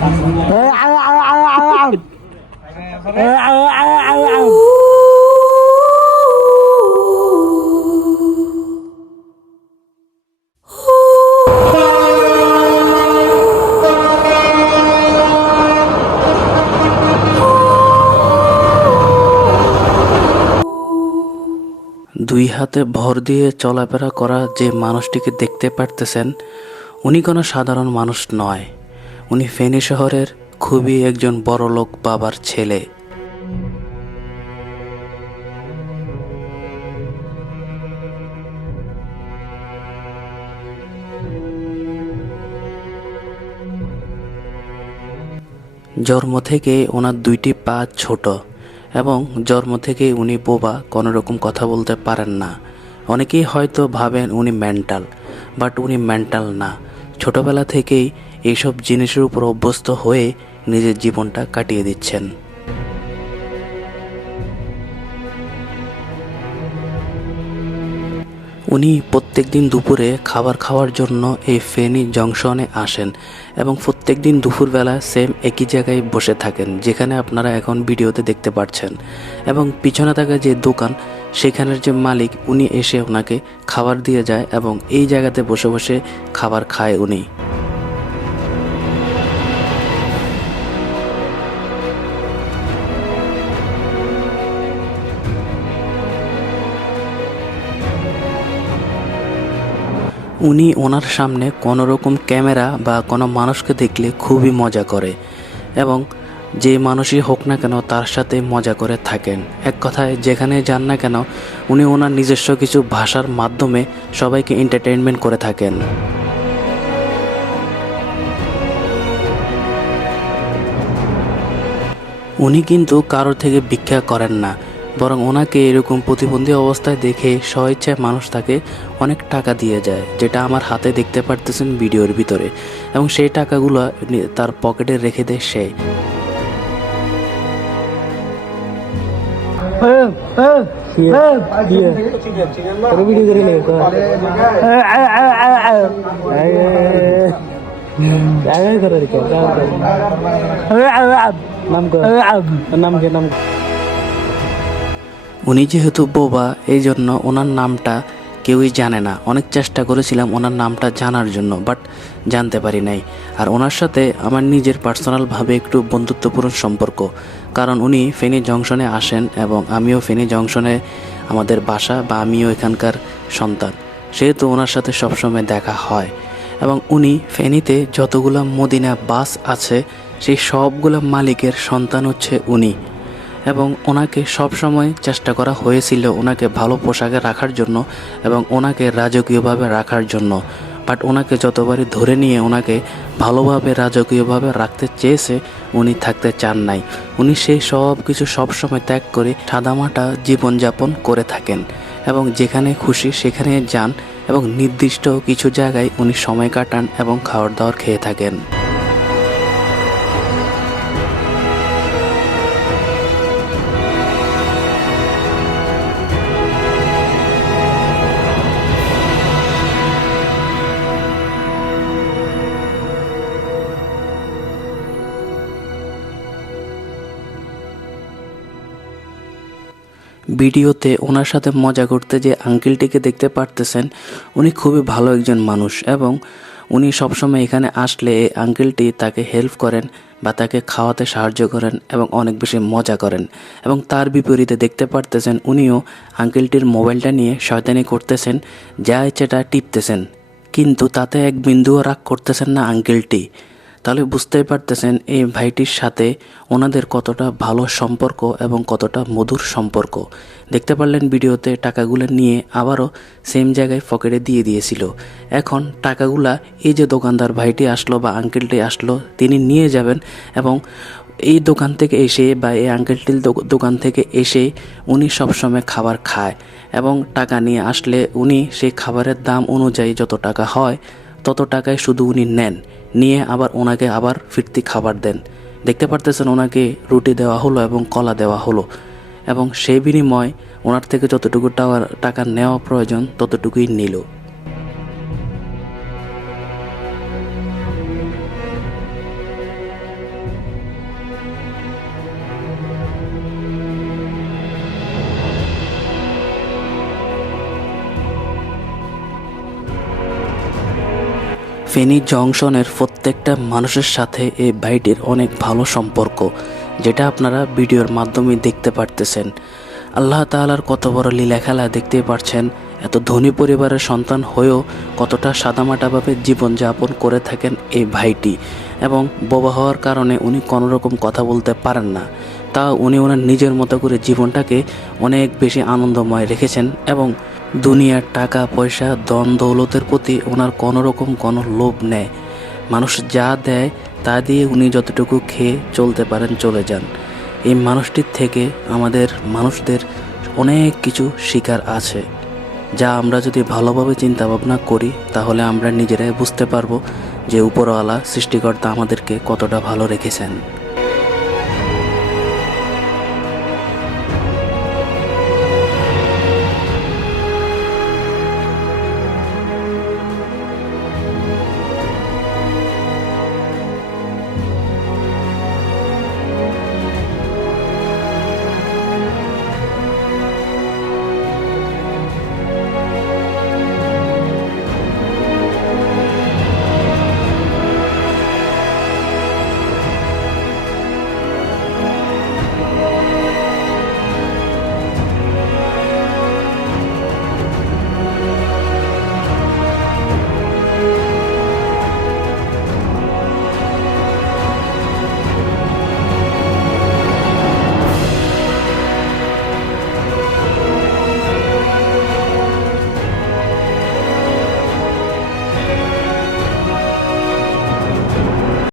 দুই হাতে ভর দিয়ে চলাফেরা করা যে মানুষটিকে দেখতে পারতেছেন, উনি কোনো সাধারণ মানুষ নয়। উনি ফেনী শহরের খুবই একজন বড়লোক বাবার ছেলে। জন্ম থেকে ওনার দুইটি পা ছোট এবং জন্ম থেকে উনি বোবা, কোনো রকম কথা বলতে পারেন না। অনেকেই হয়তো ভাবেন উনি মেন্টাল, বাট উনি মেন্টাল না। ছোটবেলা থেকেই এইসব জিনিসের উপর অভ্যস্ত হয়ে নিজের জীবনটা কাটিয়ে দিচ্ছেন। উনি প্রত্যেক দিন দুপুরে খাবার খাওয়ার জন্য এই ফেনী জংশনে আসেন এবং প্রত্যেক দিন দুপুরবেলা সেম একই জায়গায় বসে থাকেন, যেখানে আপনারা এখন ভিডিওতে দেখতে পাচ্ছেন এবং পিছনে থাকা যে দোকান, সেখানের যে মালিক, উনি এসে ওনাকে খাবার দিয়ে যায় এবং এই জায়গাতে বসে বসে খাবার খায় উনি। উনি ওনার সামনে কোনো রকম ক্যামেরা বা কোনো মানুষকে দেখলে খুবই মজা করে এবং যে মানুষই হোক না কেন তার সাথে মজা করে থাকেন। এক কথায় যেখানে যান না কেন উনি ওনার নিজস্ব কিছু ভাষার মাধ্যমে সবাইকে এন্টারটেনমেন্ট করে থাকেন। উনি কিন্তু কারোর থেকে ভিক্ষা করেন না। বরং ওনাকে এরকম প্রতিবন্ধী অবস্থায় দেখে স্বইচ্ছায় মানুষ তাকে অনেক টাকা দিয়ে যায়, যেটা আমার হাতে দেখতে পারতেছেন ভিডিওর ভিতরে। এবং সেই টাকাগুলো তার পকেটে রেখে দেয় সে। উনি যেহেতু বোবা এই জন্য ওনার নামটা কেউই জানে না। অনেক চেষ্টা করেছিলাম ওনার নামটা জানার জন্য, বাট জানতে পারি নাই। আর ওনার সাথে আমার নিজের পার্সোনালভাবে একটু বন্ধুত্বপূর্ণ সম্পর্ক, কারণ উনি ফেনী জংশনে আসেন এবং আমিও ফেনী জংশনে আমাদের বাসা বা আমিও এখানকার সন্তান, সেহেতু ওনার সাথে সবসময় দেখা হয়। এবং উনি ফেনীতে যতগুলো মদিনা বাস আছে, সেই সবগুলো মালিকের সন্তান হচ্ছে উনি। এবং ওনাকে সবসময় চেষ্টা করা হয়েছিল ওনাকে ভালো পোশাকে রাখার জন্য এবং ওনাকে রাজকীয়ভাবে রাখার জন্য। বাট ওনাকে যতবারই ধরে নিয়ে ওনাকে ভালোভাবে রাজকীয়ভাবে রাখতে চেয়েছে, উনি থাকতে চান নাই। উনি সেই সব কিছু সবসময় ত্যাগ করে সাদামাটা জীবনযাপন করে থাকেন এবং যেখানে খুশি সেখানে যান এবং নির্দিষ্ট কিছু জায়গায় উনি সময় কাটান এবং খাওয়ার দাওয়ার খেয়ে থাকেন। ভিডিওতে ওনার সাথে মজা করতে যে আঙ্কেলটিকে দেখতে পারতেছেন, উনি খুবই ভালো একজন মানুষ এবং উনি সবসময় এখানে আসলে এই আঙ্কেলটি তাকে হেল্প করেন বা তাকে খাওয়াতে সাহায্য করেন এবং অনেক বেশি মজা করেন। এবং তার বিপরীতে দেখতে পারতেছেন উনিও আঙ্কেলটির মোবাইলটা নিয়ে শয়তানি করতেছেন, যা ইচ্ছেটা টিপতেছেন। কিন্তু তাতে এক বিন্দুও রাগ করতেছেন না আঙ্কেলটি। তাহলে বুঝতেই পারতেছেন এই ভাইটির সাথে ওনাদের কতটা ভালো সম্পর্ক এবং কতটা মধুর সম্পর্ক। দেখতে পারলেন ভিডিওতে টাকাগুলো নিয়ে আবারও সেম জায়গায় পকেটে দিয়ে দিয়েছিল। এখন টাকাগুলা এই যে দোকানদার ভাইটি আসলো বা আঙ্কেলটি আসলো, তিনি নিয়ে যাবেন এবং এই দোকান থেকে এসে বা এই আঙ্কেলটির দোকান থেকে এসে উনি সবসময় খাবার খায় এবং টাকা নিয়ে আসলে উনি সেই খাবারের দাম অনুযায়ী যত টাকা হয়, তত টাকায় শুধু উনি নেন। নিয়ে আবার ওনাকে আবার ফিরতি খাবার দেন। দেখতে পারতেছেন ওনাকে রুটি দেওয়া হলো এবং কলা দেওয়া হলো। এবং সেই বিনিময় ওনার থেকে যতটুকু টাকা নেওয়া প্রয়োজন ততটুকুই নিল। ফেনী জংশনের প্রত্যেকটা মানুষের সাথে এই ভাইটির অনেক ভালো সম্পর্ক, যেটা আপনারা ভিডিওর মাধ্যমে দেখতে পারতেছেন। আল্লাহ তাআলার কত বড় লীলা খেলা দেখতেই পারছেন, এত ধনী পরিবারের সন্তান হয়েও কতটা সাদামাটাভাবে জীবনযাপন করে থাকেন এই ভাইটি, এবং বোবা হওয়ার কারণে উনি কোনো রকম কথা বলতে পারেন না। তা উনি ওনার নিজের মতো করে জীবনটাকে অনেক বেশি আনন্দময় রেখেছেন, এবং দুনিয়ার টাকা, পয়সা দন দৌলতের প্রতি ওনার কোনো রকম কোনো লোভ নেই। মানুষ যা দেয়, তা দিয়ে উনি যতটুকু খেয়ে চলতে পারেন, চলে যান। এই মানুষটির থেকে আমাদের মানুষদের অনেক কিছু শিকার আছে। যা আমরা যদি ভালোভাবে চিন্তা ভাবনা করি, তাহলে আমরা নিজেরাই বুঝতে পারব যে উপরওয়ালা সৃষ্টিকর্তা আমাদেরকে কতটা ভালো রেখেছেন।